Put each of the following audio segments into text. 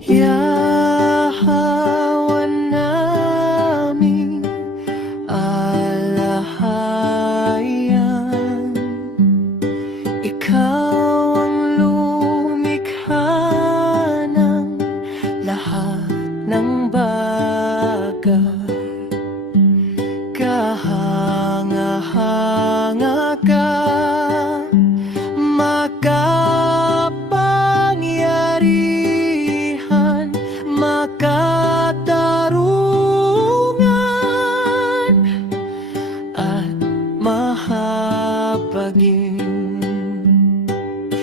Yahawan naming alahayan, ikaw ang lumikha ng lahat ng bagay. Kahanga-hanga ka, makapangyarihan, makatarungan at mahabagin.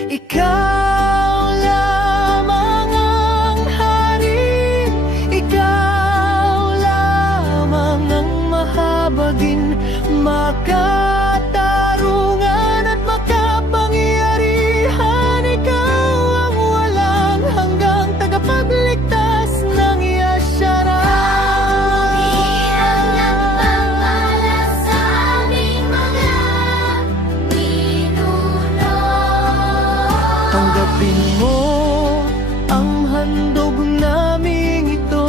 Ikaw lamang ang hari, ikaw lamang ang mahabagin, makatarungan at makapangyarihan. Ikaw ang walang hanggang tagapagligtas ng yasyara. Ang nagpapala sa aming mga ninuno. Tanggapin mo ang handog naming ito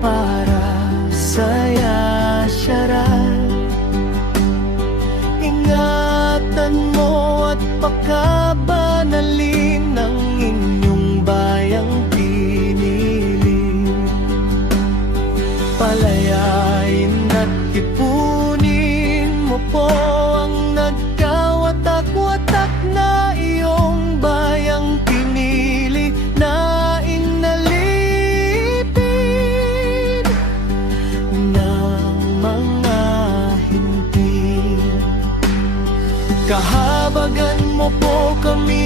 para sa yasyaran. Ingatan mo at pakabanalin ng inyong bayang pinili. Palayain at tipunin mo po ang nagkawatak-watak na iyong bayang pinili na inalipin ng mga hindi. Kahabagan mo po kami